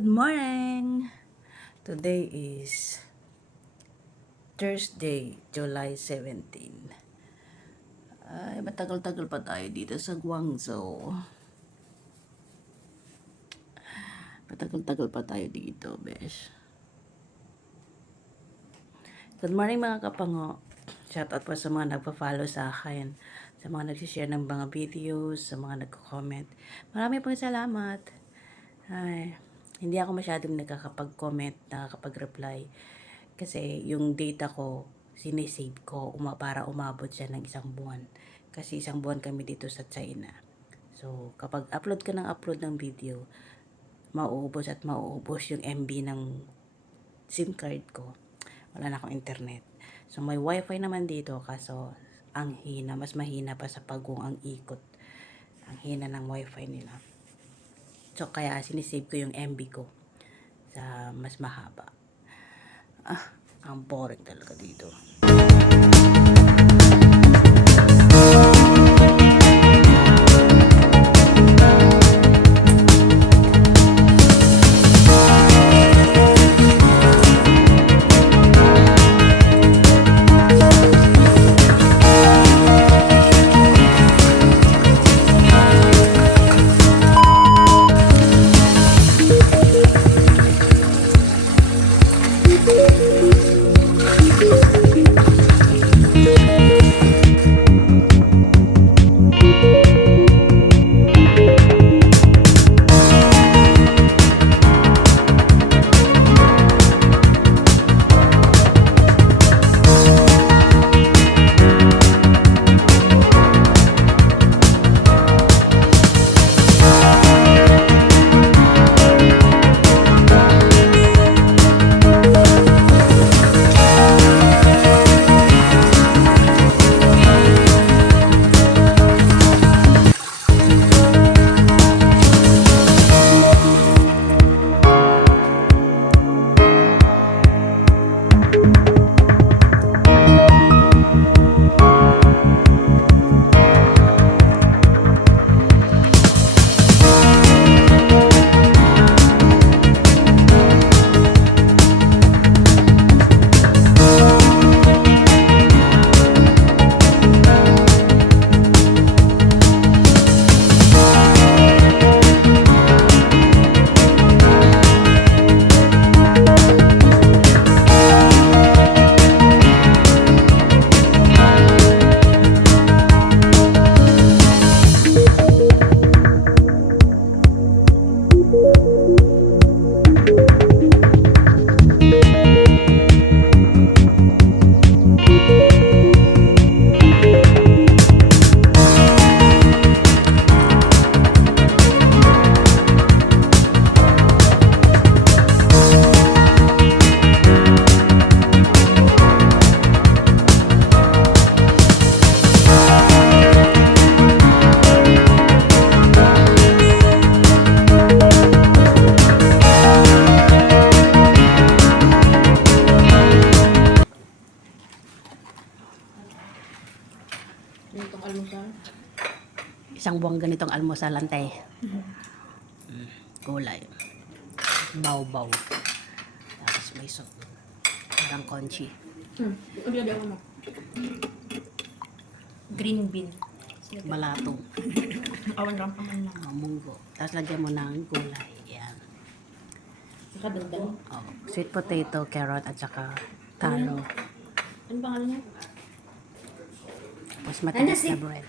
Good morning! Today is Thursday, July 17. Ay, matagal-tagal pa tayo dito sa Guangzhou. Matagal-tagal pa tayo dito, besh. Good morning mga kapango. Shoutout po sa mga nagpa-follow sa akin, sa mga nagsishare ng mga videos, sa mga nagko-comment. Marami pong salamat. Ay, hindi ako masyadong nakakapag-comment, nakakapag-reply. Kasi yung data ko, sinisave ko para umabot siya ng 1 buwan. Kasi 1 buwan kami dito sa China. So, kapag upload ka ng video, mauubos at mauubos yung MB ng SIM card ko. Wala na akong internet. So, may wifi naman dito, kaso ang hina, mas mahina pa sa pagong ang ikot. Ang hina ng wifi nila. So, kaya sinisave ko yung MB ko sa mas mahaba. Ang boring talaga dito. Ganitong almusal? 1 buwang ganitong almusalan tayo. Gulay. Baw-baw. Tapos may soup. Parang conchi. Agad ako mo. Green bean. Balatong. Awan lang pa man lang. Munggo. Tapos lagyan mo ng gulay. Yan. Nakadagdag. Sweet potato, carrot, at saka taro. Ano pangalan niya? Tapos matigas na bread.